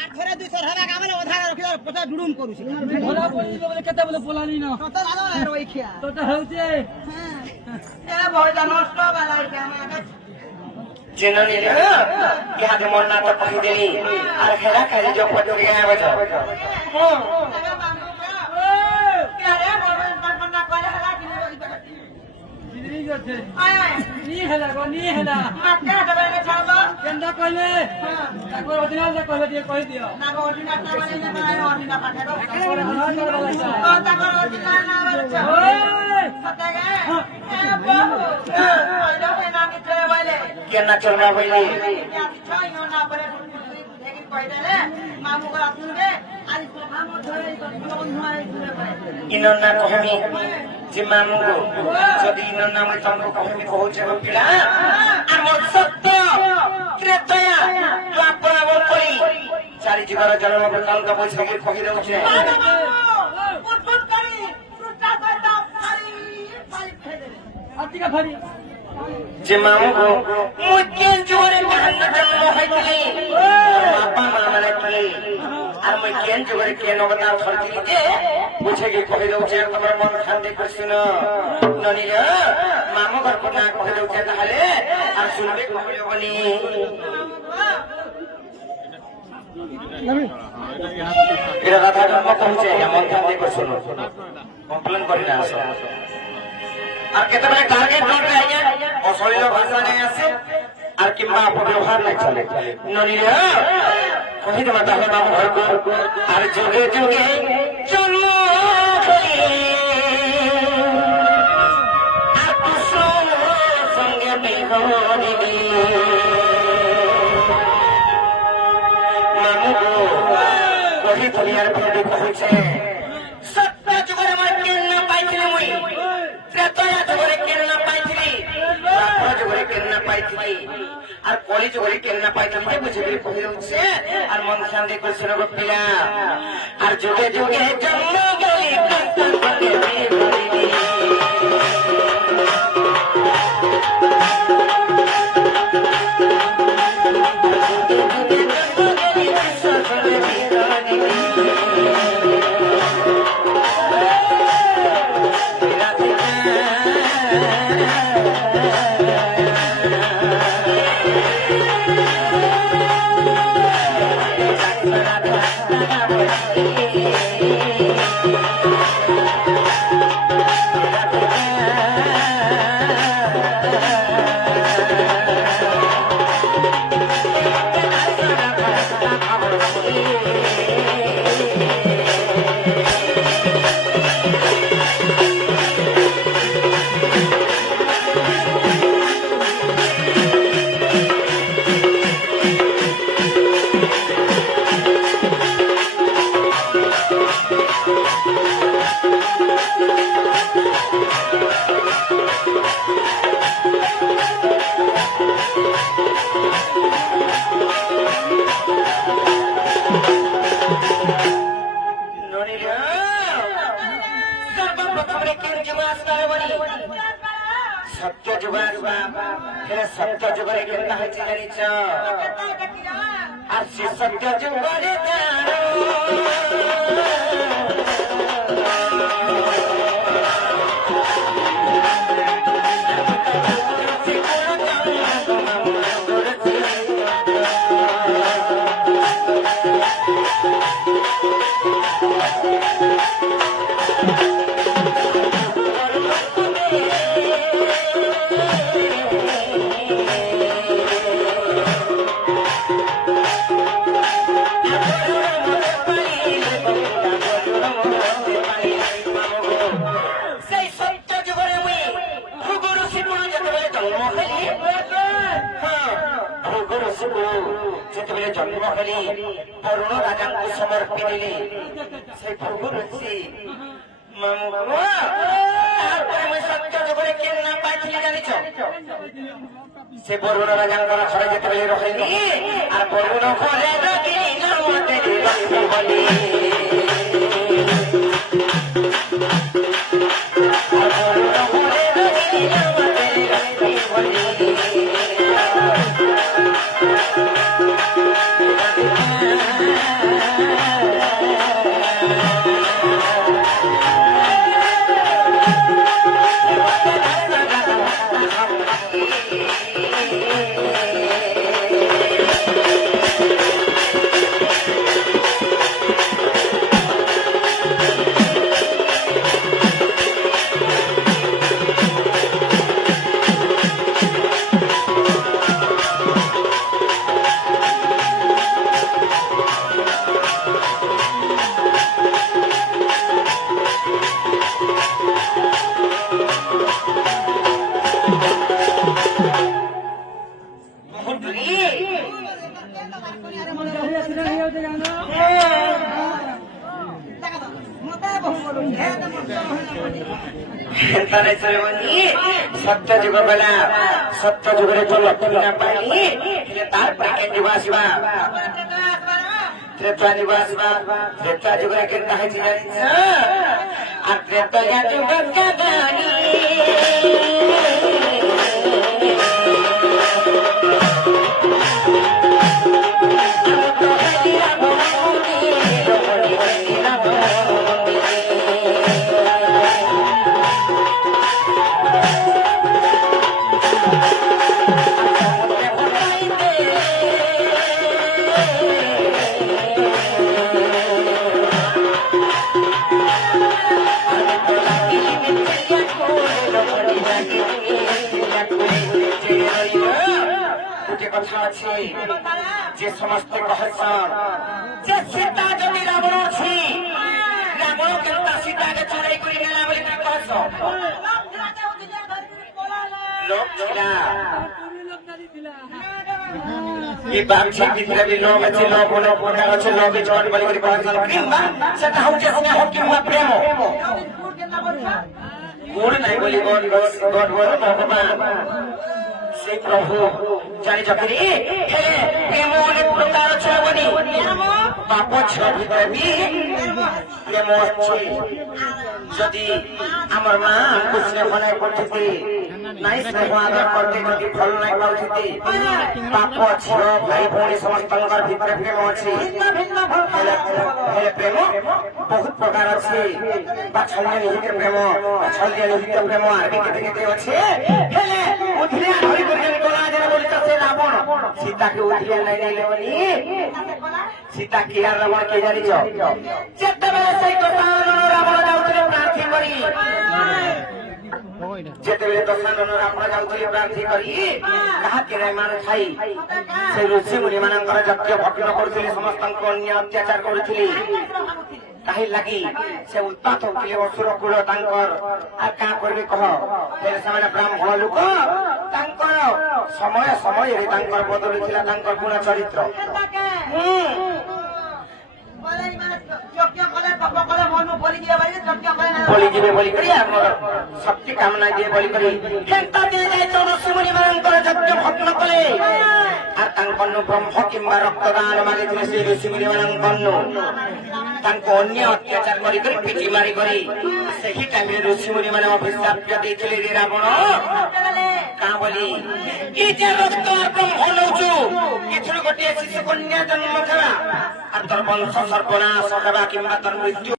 আর ধরে 200 টাকা কামালে ওধারে রাখি আর পচা ডুডুম করুছি ভোলা বলি বলে কেতে বলে পোলানি না কত ভালো আর ওই খিয়া তো তো হচ্ছে হ্যাঁ এ বড়টা নষ্ট বালাইছে আমাকে जिन्होंने यहाँ के मोन्ना तो पही देली और हेरा कहे जो पटो के यहाँ बचा नी हेला गो नी हेला केंदा कहले ताको ओरिजिनल दा कहले दिए कहि दियो ना ओरिजिनल ना बने ना ओरिजिनल पाठा ताको हना कर लागसा ओ ताको ओरिजिनल ना बने ओए पता गे ए बाबू ओइलो के नाम इतरे वाले क्या ना चलना बोली क्या छय हो ना परे लेकिन कहि देले मामू को आसुगे आज सोफा मो धरे तो लोन हुआई सुरे परे इन्होंने कहमी जे मामू को जदि इन्होंने मैं तुमको कहमी कहू जे पिला और मोर सत्य त्रेतया द्वापर वो करी चारि जीवर जन्म बदल का पैसा के कहि दउ छे उठ करी टूटा तो फारी फारी फेदे आती का फारी जे मामू को मुझे जोरे बहन जन्म होइतली बापा मामा ने की আর মই কেন জোরে কেন বতা ফরতি যে বুঝে কি কই দউছে তোমার মন শান্তি করছিন ননিয়া মামু ঘর কোনা কই দউছে তাহলে আর শুনবে কইবনি এরা কথা জন্ম কইছে মন শান্তি করছিন কমপ্লেন করি না আসো আর কেতবেলে টার্গেট করবে আইয়া অশলীল ভাষা নাই আছে আর কিংবা অপব্যবহার নাই চলে ননিয়া কহি দেবা তাহলে বাবু ঘর আর যুগে যুগে জন্ম হই আর কুসুম সঙ্গে বিহরিবি মামু কহি দুনিয়ার ভিতরে কহিছে সত্য যুগের আমার কেন পাইছিলি মুই ত্রেতয়া যুগের কেন পাইছিলি দ্বাপর যুগের কেন পাইছিলি আর কলি যুগের কেন পাইছিলি যে বুঝে করে কহি দউছে আর মন শান্তি করছিল গো পিলা আর যুগে যুগে জন্ম গলি কান্ত করে বিহরিবি सत्य जुग सत्य जुगरे केतना हइछि जानिछ आ से सत्य जुगरे যেতবেলে জন্ম হলি বরুণ রাজাଙ୍କୁ সমর্পিলি সেই ভৃগু ঋষি মামু তারপরে সত্য যুগরে কেন না পাইছিলি জানিছ সে বরুণ রাজাଙ୍କର ঘরে যেতবেলে রহিলি আর বরুণ ঘরে রাখিলি নাম তেরি রক্ষি বলি আর বরুণ ঘরে রাখিলি নাম তেরি রক্ষি বলি ସତ୍ୟ ଯୁଗ ଗଲା ସତ୍ୟ ଯୁଗରେ ତ ଲକ୍ଷ୍ମୀ ନା ପାଇଲି ତାର ପାଇଁ ଯୁଗ ଆସିବା ତ୍ରେତା ଯୁଗ ଆସିବା ତ୍ରେତା ଯୁଗରେ କେନ୍ତା ହେଇଛି ଜାଣିଛ আর ত্রেতয়া যুগ কাদানি কথা আছে যে সমস্ত কহসন যে সীতা যদি রাবণ আছে রাবণ কেনতা সীতাকে চুরাই করে নেলা বলে তুমি কহস লোক ছিলা এই বাংশী ভিতরে লোক আছে লোক বলে প্রকার আছে লোক জন বলে করে কহসন কিংবা সেটা হচ্ছে স্নেহ কিংবা প্রেম গুণ নাই বলি গড বল ভগবান সেই প্রভু জানিছ কি প্রেম অনেক প্রকার আছে বলি বাপ ছেলে ভিতরে বি প্রেম আছে যদি আমার মা আমাকে স্নেহ নাই করতে নাই স্নেহ আদর করতে যদি ফল নাই পাউতে বাপ ছেলে ভাই ভৌণী সমস্তঙ্কর ভিতরে প্রেম আছে প্রেম বহুত প্রকার আছে বাছলিয়া নিহিত প্রেম বাছলিয়া নিহিত প্রেম আর কেতে কেতে আছে হেলে উঠিয়া ধরি করে গলা যেন বলিতাছে রাবণ সীতাকে উঠিয়া নাই নাইলে বলি সীতা কি আর রাবণ কে জানিছ যেতেবেলে সেই কথা রাবণ যাউଥିଲେ প্রার্থী করি যেতেবেলে দশানন রাবণ যাউଥିଲେ প্রার্থী করি কাহাকে নাই মান খাই সেই ঋষি মুনি ମାନଙ୍କର ଯଜ୍ଞ ଭଗ୍ନ କରୁଥିଲେ ସମସ୍ତଙ୍କୁ ଅନ୍ୟ ଅତ୍ୟାଚାର କରୁଥିଲେ କାହିଁ ଲାଗି ସେ ଉତ୍ପାତ ହଉଥିଲେ ଅସୁର କୂଳ ତାଙ୍କର ଆଉ କାଁ କରିବେ କହ ହେଲେ ସେମାନେ ବ୍ରାହ୍ମଣ ଲୋକ ତାଙ୍କର ସମୟ ସମୟରେ ତାଙ୍କର ବଦଳୁଥିଲା ତାଙ୍କର ଗୁଣ ଚରିତ୍ର বলিଯିବେ বলিকରି ଆମର ଶକ୍ତି କାମନା ଦିଏ ବଲିକରି କେନ୍ତା ଦିଆଯାଏ ଋଷି ମୁନି ମାନଙ୍କର ଯଜ୍ଞ ଭଗ୍ନ କଲେ আর ତାଙ୍କନୁ ବ୍ରହ୍ମ କିମ୍ବା ରକ୍ତଦାନ ମାଗିଥିଲେ ସେ ଋଷି ମୁନି ମାନଙ୍କନୁ ତାଙ୍କୁ ଅନ୍ୟ ଅତ୍ୟାଚାର କରିକରି ପିଟି ମାରି କରି ସେହି ଟାଇମରେ ଋଷି ମୁନି ମାନେ ଅଭିଶାପ ଦେଇଥିଲେ ରେ ରାବଣ କାଁ ବୋଲି ଇ ଯେ ରକ୍ତ ବ୍ରହ୍ମ ନଉଛୁ ଏଥିରୁ ଗୋଟିଏ ଶିଶୁ କନ୍ୟା ଜନ୍ମ ହେବା আর তোর বংশ সর্বনাশ হবা কিংবা তোর মৃত্যু